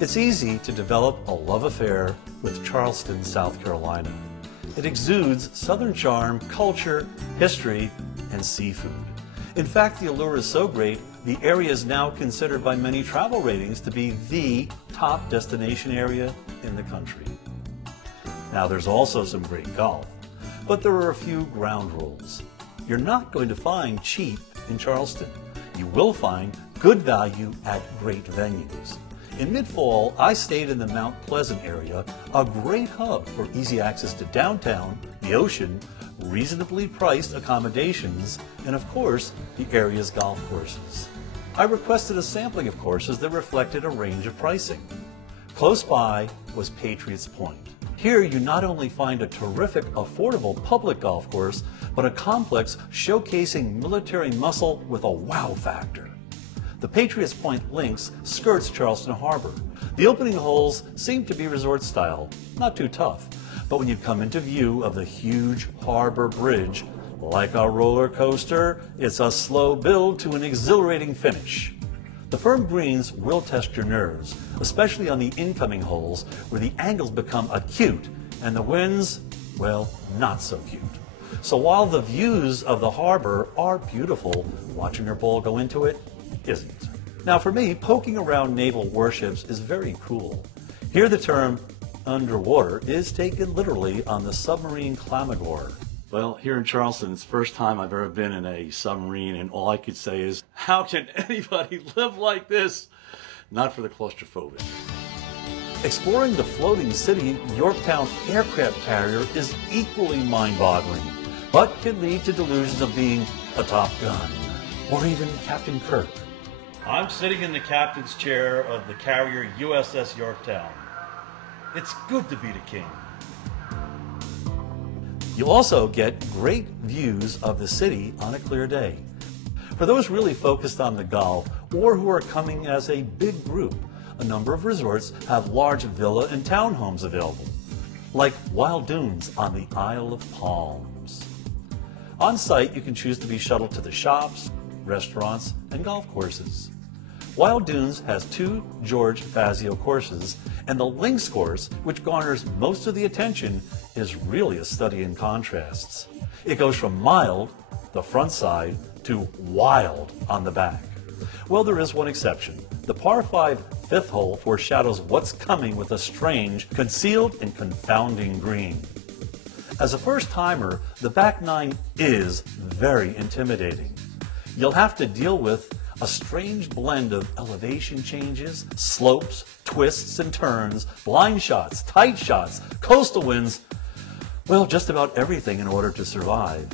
It's easy to develop a love affair with Charleston, South Carolina. It exudes Southern charm, culture, history, and seafood. In fact, the allure is so great, the area is now considered by many travel ratings to be the top destination area in the country. Now, there's also some great golf, but there are a few ground rules. You're not going to find cheap in Charleston. You will find good value at great venues. In mid-fall, I stayed in the Mount Pleasant area, a great hub for easy access to downtown, the ocean, reasonably priced accommodations, and of course, the area's golf courses. I requested a sampling of courses that reflected a range of pricing. Close by was Patriots Point. Here you not only find a terrific, affordable public golf course, but a complex showcasing military muscle with a wow factor. The Patriots Point links skirts Charleston Harbor. The opening holes seem to be resort style, not too tough, but when you come into view of the huge harbor bridge, like a roller coaster, it's a slow build to an exhilarating finish. The firm greens will test your nerves, especially on the incoming holes where the angles become acute and the winds, well, not so cute. So while the views of the harbor are beautiful, watching your ball go into it isn't. Now for me, poking around naval warships is very cool. Here the term underwater is taken literally on the submarine Clamagore. Well, here in Charleston, it's the first time I've ever been in a submarine, and all I could say is, how can anybody live like this? Not for the claustrophobic. Exploring the floating city Yorktown aircraft carrier is equally mind-boggling, but can lead to delusions of being a Top Gun, or even Captain Kirk. I'm sitting in the captain's chair of the carrier USS Yorktown. It's good to be the king. You'll also get great views of the city on a clear day. For those really focused on the golf or who are coming as a big group, a number of resorts have large villa and townhomes available, like Wild Dunes on the Isle of Palms. On site, you can choose to be shuttled to the shops, restaurants, and golf courses. Wild Dunes has 2 George Fazio courses, and the links course, which garners most of the attention, is really a study in contrasts. It goes from mild, the front side, to wild on the back. Well, there is one exception. The par 5 fifth hole foreshadows what's coming with a strange, concealed and confounding green. As a first-timer, the back 9 is very intimidating. You'll have to deal with a strange blend of elevation changes, slopes, twists and turns, blind shots, tight shots, coastal winds, well, just about everything in order to survive.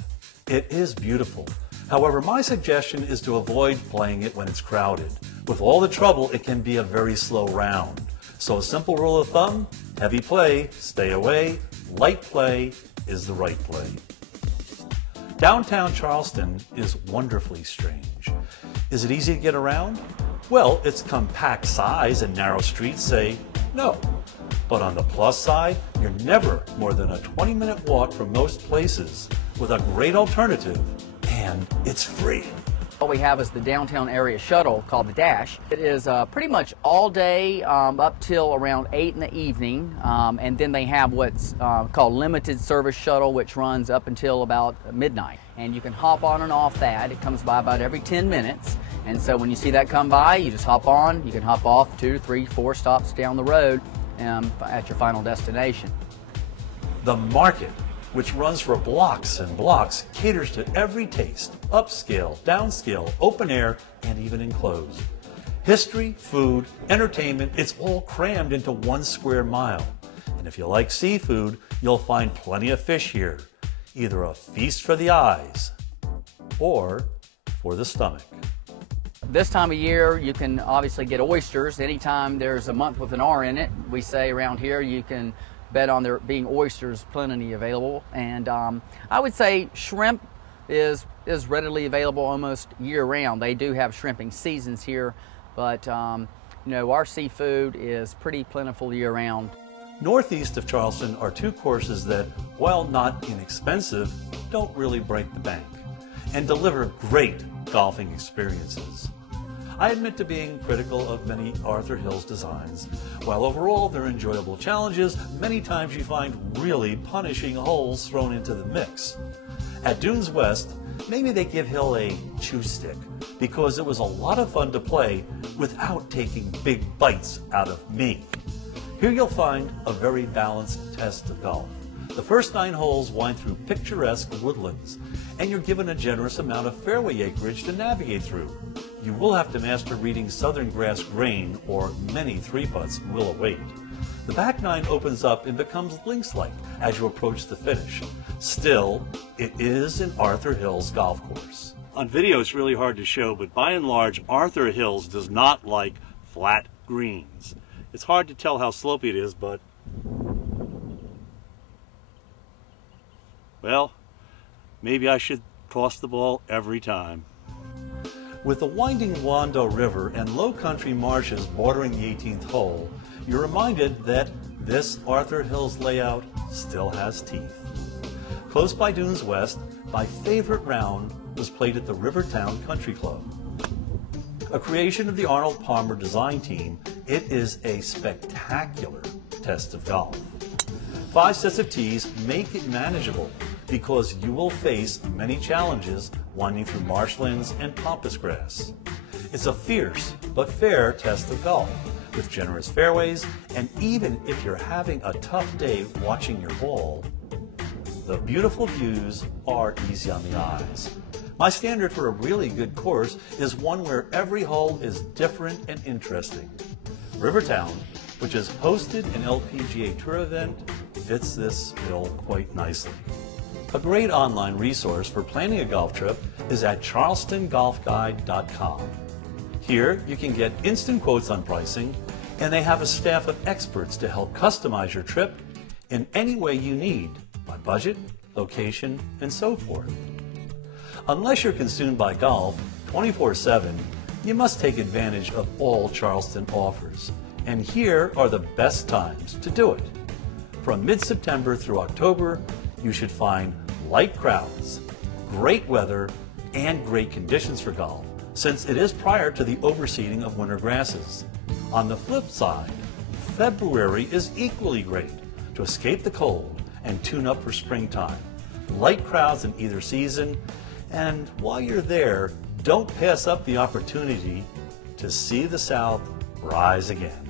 It is beautiful. However, my suggestion is to avoid playing it when it's crowded. With all the trouble, it can be a very slow round. So a simple rule of thumb, heavy play, stay away, light play is the right play. Downtown Charleston is wonderfully strange. Is it easy to get around? Well, its compact size and narrow streets say no. But on the plus side, you're never more than a 20-minute walk from most places with a great alternative, and it's free. What we have is the downtown area shuttle called the Dash. It is pretty much all day up till around 8 in the evening, and then they have what's called limited service shuttle, which runs up until about midnight. And you can hop on and off that. It comes by about every 10 minutes. And so when you see that come by, you just hop on. You can hop off 2, 3, 4 stops down the road at your final destination. The Market, which runs for blocks and blocks, caters to every taste, upscale, downscale, open air, and even enclosed. History, food, entertainment, it's all crammed into 1 square mile. And if you like seafood, you'll find plenty of fish here. Either a feast for the eyes or for the stomach. This time of year, you can obviously get oysters. Anytime there's a month with an R in it, we say around here you can bet on there being oysters plenty available. And I would say shrimp is readily available almost year-round. They do have shrimping seasons here, but you know, our seafood is pretty plentiful year-round. Northeast of Charleston are 2 courses that, while not inexpensive, don't really break the bank and deliver great golfing experiences. I admit to being critical of many Arthur Hills designs. While overall they're enjoyable challenges, many times you find really punishing holes thrown into the mix. At Dunes West, maybe they give Hill a chew stick because it was a lot of fun to play without taking big bites out of me. Here you'll find a very balanced test of golf. The first 9 holes wind through picturesque woodlands, and you're given a generous amount of fairway acreage to navigate through. You will have to master reading southern grass grain, or many 3-putts will await. The back 9 opens up and becomes links-like as you approach the finish. Still, it is an Arthur Hills golf course. On video it's really hard to show, but by and large Arthur Hills does not like flat greens. It's hard to tell how slopey it is, but well, maybe I should toss the ball every time. With the winding Wando River and low country marshes bordering the 18th hole, you're reminded that this Arthur Hills layout still has teeth. Close by Dunes West, my favorite round was played at the Rivertown Country Club. A creation of the Arnold Palmer design team, it is a spectacular test of golf. 5 sets of tees make it manageable because you will face many challenges winding through marshlands and pampas grass. It's a fierce but fair test of golf with generous fairways, and even if you're having a tough day watching your ball, the beautiful views are easy on the eyes. My standard for a really good course is one where every hole is different and interesting. Rivertown, which has hosted an LPGA Tour event, fits this bill quite nicely. A great online resource for planning a golf trip is at charlestongolfguide.com. Here you can get instant quotes on pricing, and they have a staff of experts to help customize your trip in any way you need, by budget, location, and so forth. Unless you're consumed by golf 24/7, you must take advantage of all Charleston offers, and here are the best times to do it. From mid-September through October, you should find light crowds, great weather, and great conditions for golf, since it is prior to the overseeding of winter grasses. On the flip side, February is equally great to escape the cold and tune up for springtime. Light crowds in either season, and while you're there, don't pass up the opportunity to see the South rise again.